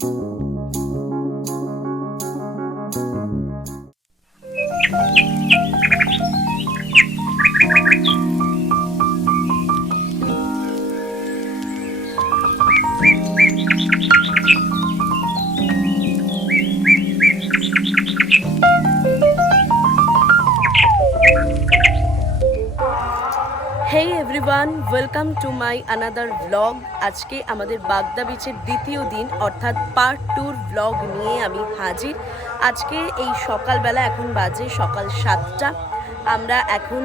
Thank you. Welcome to my another blog আজকে আমাদের বাগদা বিচের দ্বিতীয় দিন, অর্থাৎ পার্ট টুর ব্লগ নিয়ে আমি হাজির। আজকে এই সকালবেলা এখন বাজে সকাল সাতটা। আমরা এখন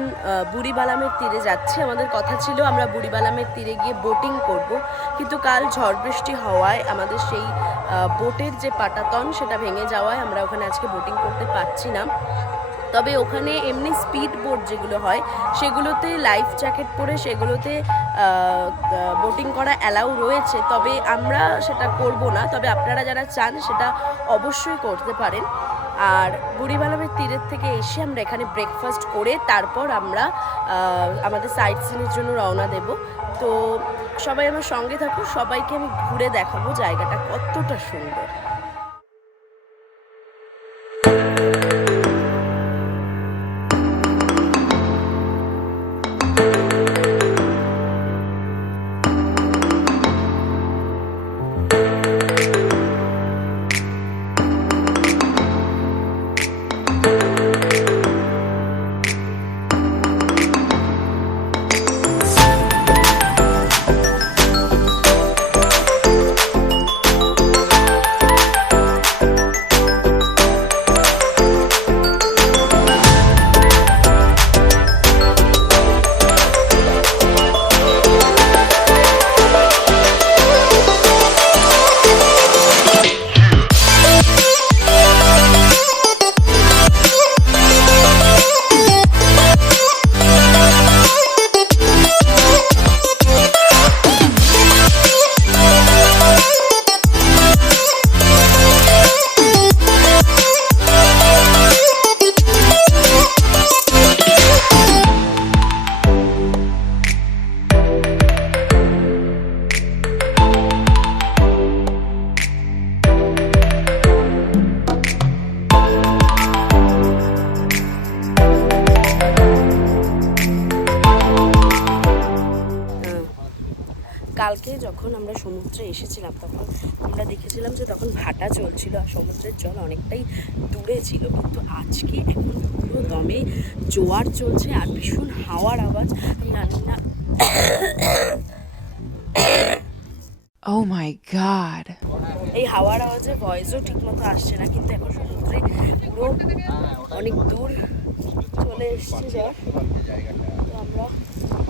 বুড়িবালামের তীরে যাচ্ছি। আমাদের কথা ছিল আমরা বুড়িবালামের তীরে গিয়ে বোটিং করব। কিন্তু কাল ঝড় বৃষ্টি হওয়ায় আমাদের সেই বোটের যে পাটাতন, সেটা ভেঙে যাওয়ায় আমরা ওখানে আজকে বোটিং করতে পারছি না। তবে ওখানে এমনি স্পিড বোট যেগুলো হয়, সেগুলোতে লাইফ জ্যাকেট পরে সেগুলোতে বোটিং করা অ্যালাউ রয়েছে। তবে আমরা সেটা করব না। তবে আপনারা যারা চান সেটা অবশ্যই করতে পারেন। আর বুড়িবালামের তীরের থেকে এসে আমরা এখানে ব্রেকফাস্ট করে তারপর আমরা আমাদের সাইট সিনের জন্য রওনা দেব। তো সবাই আমার সঙ্গে থাকুন সবাইকে আমি ঘুরে দেখাবো জায়গাটা কতটা সুন্দর। যখন আমরা সমুদ্রে এসেছিলাম তখন আমরা দেখেছিলাম যে তখন ভাটা চলছিল আর সমুদ্রের জল অনেকটাই দূরে ছিল। কিন্তু আজকে এখন পুরো দমে জোয়ার চলছে আর ভীষণ হাওয়ার আওয়াজ আমি জানি না। Oh my god. এই হাওয়ার আওয়াজে ভয়েসও ঠিকমতো আসছে না কিন্তু এখন সমুদ্রে পুরো অনেক দূর চলে এসছে। জল তো আমরা আমরা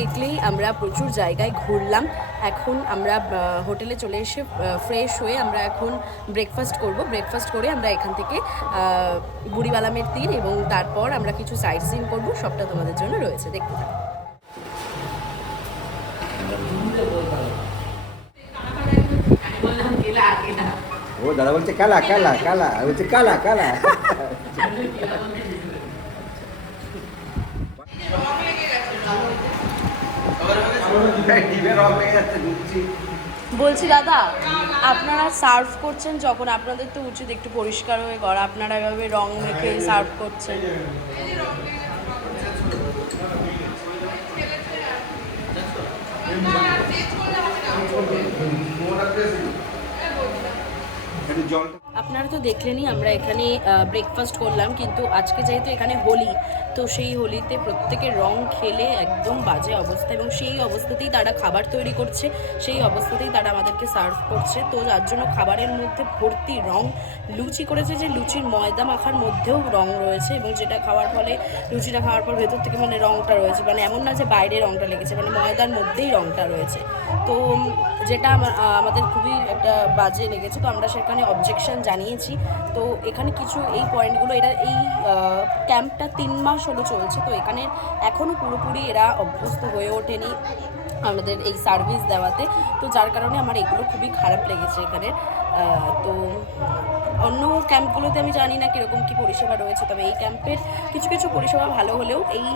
দেখলেই আমরা প্রচুর জায়গায় ঘুরলাম। এখন আমরা হোটেলে চলে এসে ফ্রেশ হয়ে আমরা এখন ব্রেকফাস্ট করব। ব্রেকফাস্ট করে আমরা এখান থেকে বুড়িবালামের তীর এবং তারপর আমরা কিছু সাইট সিন করব। সবটা তোমাদের জন্য রয়েছে। দেখতে থাকো। ও দাদা বলছে কালা কালা কালা। বলছে কালা কালা ডিমে রং লেগে যাচ্ছে ঢুকছি বলছি দাদা আপনারা সার্ভ করছেন যখন আপনাদের তো উচিত একটু পরিষ্কার হয়ে করা আপনারা এভাবে রং মেখে সার্ভ করছেন। একটু জল আপনারা তো দেখলেনই, আমরা এখানে ব্রেকফাস্ট করলাম, কিন্তু আজকে যেহেতু এখানে হোলি, তো সেই হোলিতে প্রত্যেকের রং খেলে একদম বাজে অবস্থা এবং সেই অবস্থাতেই তারা খাবার তৈরি করছে, সেই অবস্থাতেই তারা আমাদেরকে সার্ভ করছে। তো যার জন্য খাবারের মধ্যে ভর্তি রং লুচি করেছে যে লুচির ময়দা মাখার মধ্যেও রং রয়েছে এবং যেটা খাওয়ার ফলে, লুচিটা খাওয়ার পর ভেতর থেকে মানে রংটা রয়েছে। মানে এমন না যে বাইরে রংটা লেগেছে মানে ময়দার মধ্যেই রংটা রয়েছে। তো যেটা আমা- আমাদের খুবই একটা বাজে লেগেছে, তো আমরা সেখানে অবজেকশন জানিয়েছি। তো এখানে কিছু এই পয়েন্টগুলো এরা এই ক্যাম্পটা তিন মাস হলো চলছে, তো এখানে এখনও পুরোপুরি এরা অভ্যস্ত হয়ে ওঠেনি আমাদের এই সার্ভিস দেওয়াতে। তো যার কারণে আমার এগুলো খুবই খারাপ লেগেছে এখানে। তো অন্য ক্যাম্পগুলোতে আমি জানি না কীরকম কী পরিষেবা রয়েছে, তবে এই ক্যাম্পের কিছু কিছু পরিষেবা ভালো হলেও এই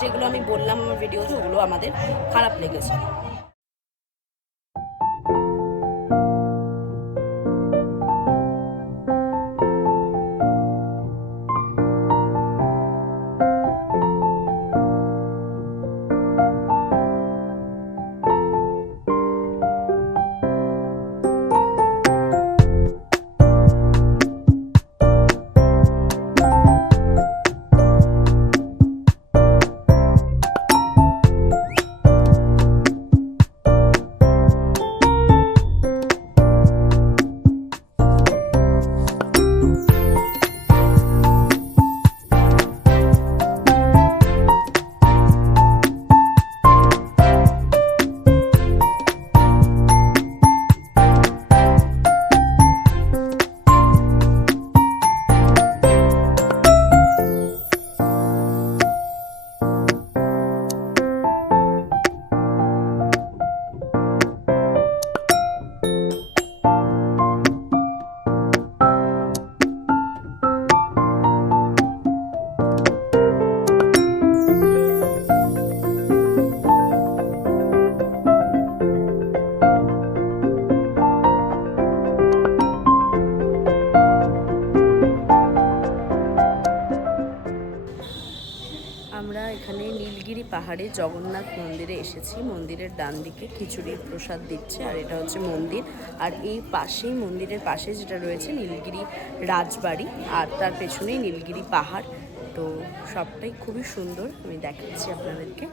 যেগুলো আমি বললাম আমার ভিডিওতে ওগুলো আমাদের খারাপ লেগেছে। জগন্নাথ মন্দিরে এসেছি। মন্দিরের ডান দিকে খিচুড়ির প্রসাদ দিচ্ছে আর এটা হচ্ছে মন্দির। আর এই পাশেই মন্দিরের পাশে যেটা রয়েছে নীলগিরি রাজবাড়ি আর তার পেছনেই নীলগিরি পাহাড়। তো সবটাই খুবই সুন্দর। আমি দেখাচ্ছি আপনাদেরকে।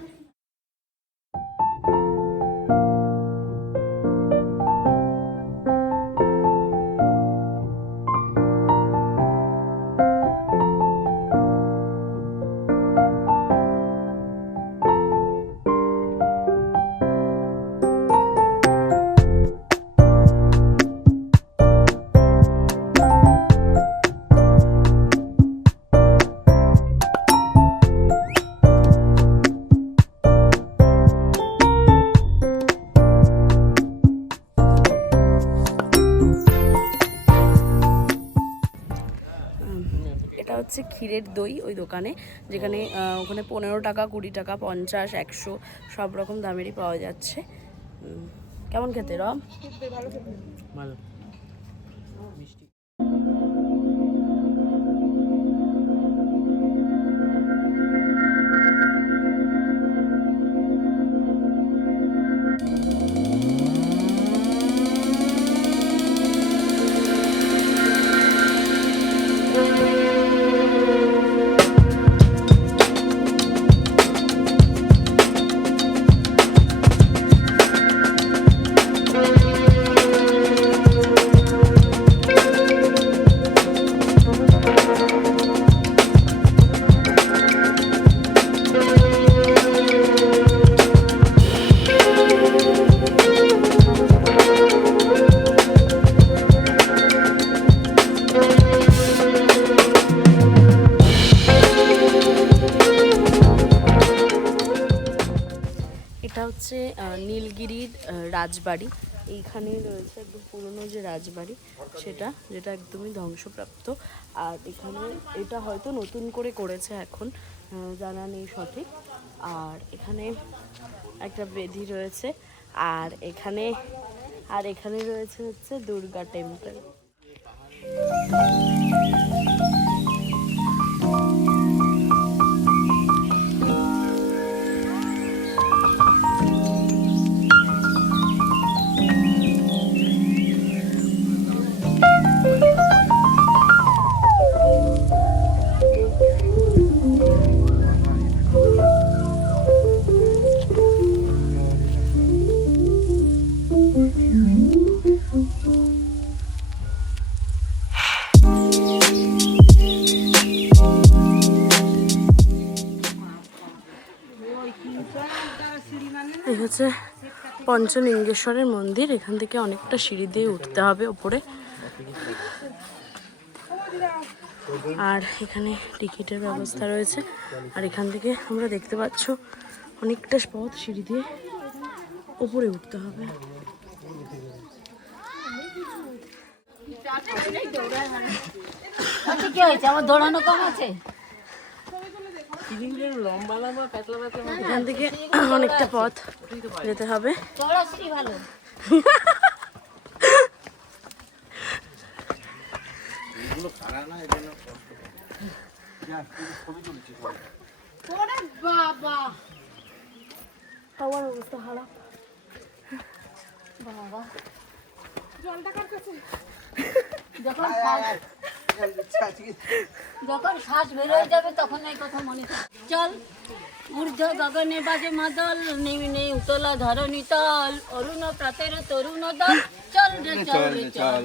এটা হচ্ছে ক্ষীরের দই ওই দোকানে যেখানে আহ, ওখানে পনেরো টাকা কুড়ি টাকা পঞ্চাশ একশো সব রকম দামেরই পাওয়া যাচ্ছে। উম, কেমন খেতে রম এটা রাজবাড়ি। এইখানেই রয়েছে একদম পুরনো যে রাজবাড়ি, সেটা যেটা একদমই ধ্বংসপ্রাপ্ত। আর এখানে এটা হয়তো নতুন করে করেছে এখন জানা নেই সঠিক। আর এখানে একটা বেদি রয়েছে, আর এখানে আর এখানে রয়েছে হচ্ছে দুর্গা টেম্পল। পঞ্চলিঙ্গেশ্বরের মন্দির, এখান থেকে অনেকটা সিঁড়ি দিয়ে উঠতে হবে ওপরে। আর এখানে টিকিটের ব্যবস্থা রয়েছে। আর এখান থেকে আমরা দেখতে পাচ্ছ, অনেকটা পথ সিঁড়ি দিয়ে ওপরে উঠতে হবে। আচ্ছা আমার দৌড়ানো কম আছে? এখান থেকে অনেকটা পথ যেতে হবে। অবস্থা খারাপ। বাবা। যখন শ্বাস- যখন শ্বাস বেরোয় যাবে তখন এই কথা মনে। চল ঊর্ধ্ব গগনে বাজে মাদল নেই নেই উতলা ধরণী তল অরুণ প্রাতের তরুণ দল। চল রে চল রে চল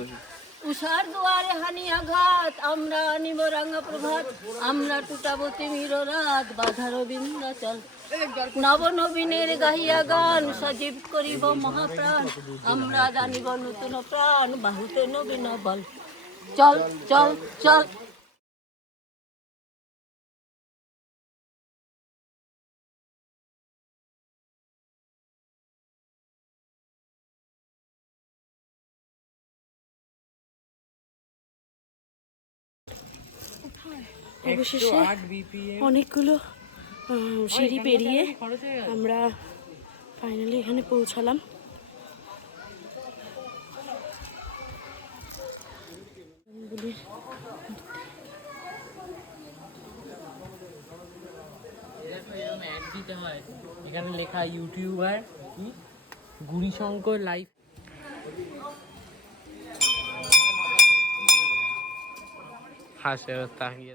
উষার দুয়ারে হানি আঘাত, আমরা আনিব রাঙা প্রভাত, আমরা টুটাবো তিমির রাত বাধার বিন্দাচল নব নবীনের গাহিয়া গান, সজীব করিব মহাপ্রাণ, আমরা জানিব নতুন প্রাণ, বাহুতে নবীন বল। চল চল চল। অবশেষে অনেকগুলো সিঁড়ি পেরিয়ে আমরা ফাইনালি এখানে পৌঁছালাম। অ্যাড দিতে এখানে লেখা ইউটিউবার কি? গুড়িশঙ্কর লাইভ হাসে তাকিয়ে।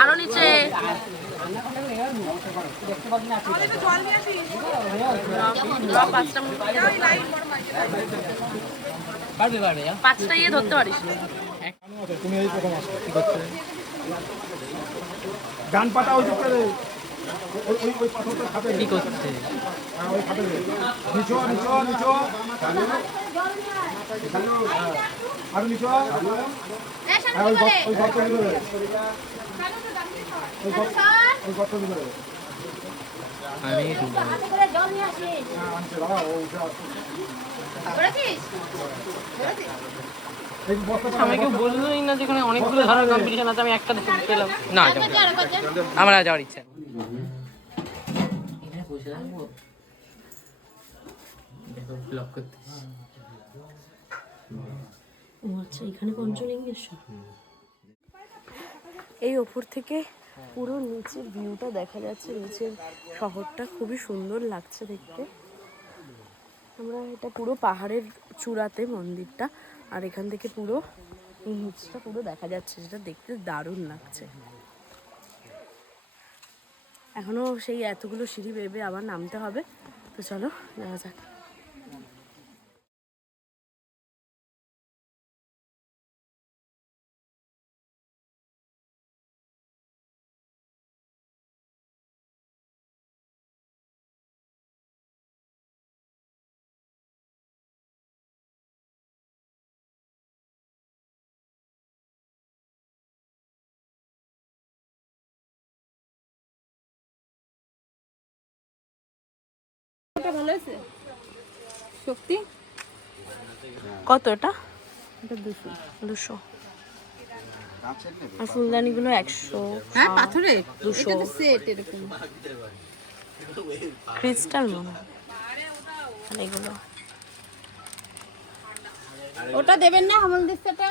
আরও নিচে। পাঁচটা ইয়ে ডান পাটা ওই কি করছে হ্যাঁ ওই খাবে নিচো আর হ্যাঁ ওই ওই আমি আমাকে বললোই না যেখানে অনেকগুলো ধরনের কম্পিটিশন আছে আমি একটা দেখে পেলাম। না আমার যাওয়ার ইচ্ছা আচ্ছা এখানে পঞ্চলিঙ্গেশ্বর। এই ওপর থেকে পুরো নিচের ভিউটা দেখা যাচ্ছে, নিচের শহরটা খুবই সুন্দর লাগছে দেখতে। আমরা এটা পুরো পাহাড়ের চূড়াতে মন্দিরটা, আর এখান থেকে পুরো নিচটা পুরো দেখা যাচ্ছে যেটা দেখতে দারুণ লাগছে। এখনও সেই এতগুলো সিঁড়ি বেবে আবার নামতে হবে, তো চলো যাওয়া যাক। শক্তি কত এটা? দুশো। আর ফুলদানিগুলো একশো। হ্যাঁ দুশো। সেট এরকম। ক্রিস্টাল মনে হয়। এগুলো। ওটা দেবেন না আমল দিস্তাটা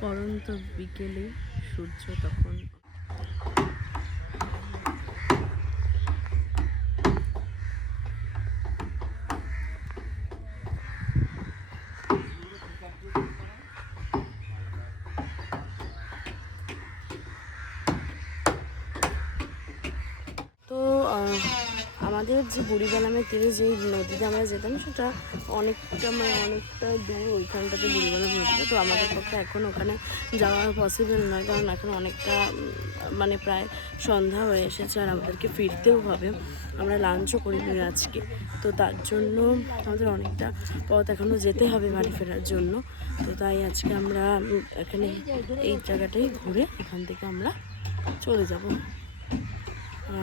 পরন্ত বিকেলে সূর্য তখন তো আহ, আমাদের যে বুড়িবালামের তীরে যে নদীতে আমরা যেতাম, সেটা অনেকটা মানে অনেকটা দূর ওইখানটাতে বুড়িবালাম নদীতে। তো আমাদের পক্ষে এখন ওখানে যাওয়া পসিবল নয়, কারণ এখন অনেকটা মানে প্রায় সন্ধ্যা হয়ে এসেছে আর আমাদেরকে ফিরতেও হবে। আমরা লাঞ্চও করিনি আজকে। তো তার জন্য আমাদের অনেকটা পথ এখনও যেতে হবে বাড়ি ফেরার জন্য। তো তাই আজকে আমরা এখানে এই জায়গাটাই ঘুরে এখান থেকে আমরা চলে যাব।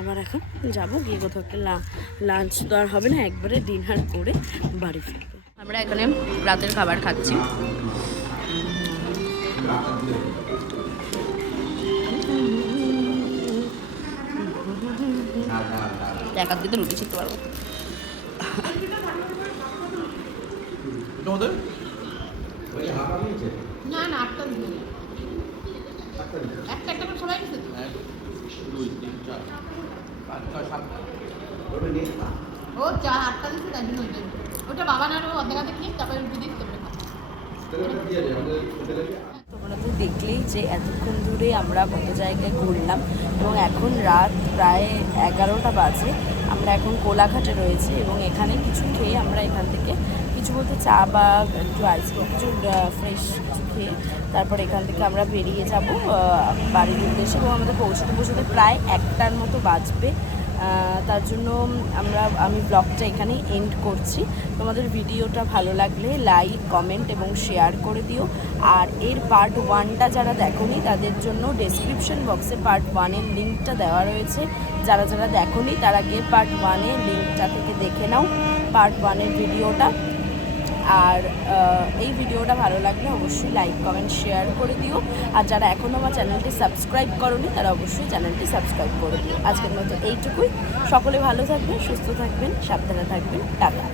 আবার এখন যাব গিয়ে কোথাও একটা লাঞ্চ তো আর হবে না একবারে ডিনার করে বাড়ি ফিরবো। আমরা এখানে রাতের খাবার খাচ্ছি। একার দিতে রুটি ছিটতে পারব। না না আটটা একটা একটা করে সবাই গেছে তোমরা তো দেখলেই যে এতক্ষণ ধরে আমরা কত জায়গায় ঘুরলাম, এবং এখন রাত প্রায় এগারোটা বাজে। আমরা এখন কোলাঘাটে রয়েছি, এবং এখানে কিছু খেয়ে আমরা এখান থেকে কিছু বলতে চা বা একটু আইসক্রিম কিছু ফ্রেশ কিছু খেয়ে তারপর এখান থেকে আমরা বেরিয়ে যাব বাড়ির উদ্দেশ্যে এবং আমাদের পৌঁছতে পৌঁছতে প্রায় একটার মতো বাজবে। তার জন্য আমরা, আমি ব্লগটা এখানে এন্ড করছি। তোমাদের ভিডিওটা ভালো লাগলে লাইক কমেন্ট এবং শেয়ার করে দিও। আর এর পার্ট ওয়ানটা যারা দেখোনি, তাদের জন্য ডেসক্রিপশন বক্সে পার্ট ওয়ানের লিঙ্কটা দেওয়া রয়েছে। যারা যারা দেখোনি, তারা গিয়ে পার্ট ওয়ানের লিঙ্কটা থেকে দেখে নাও। পার্ট ওয়ানের ভিডিওটা। আর এই ভিডিওটা ভালো লাগলে অবশ্যই লাইক কমেন্ট শেয়ার করে দিও। আর যারা এখনও আমার চ্যানেলটি সাবস্ক্রাইব করনি, তারা অবশ্যই চ্যানেলটি সাবস্ক্রাইব করে দিও। আজকের মতো এইটুকুই। সকলে ভালো থাকবেন, সুস্থ থাকবেন, সাবধানে থাকবেন। টাটা।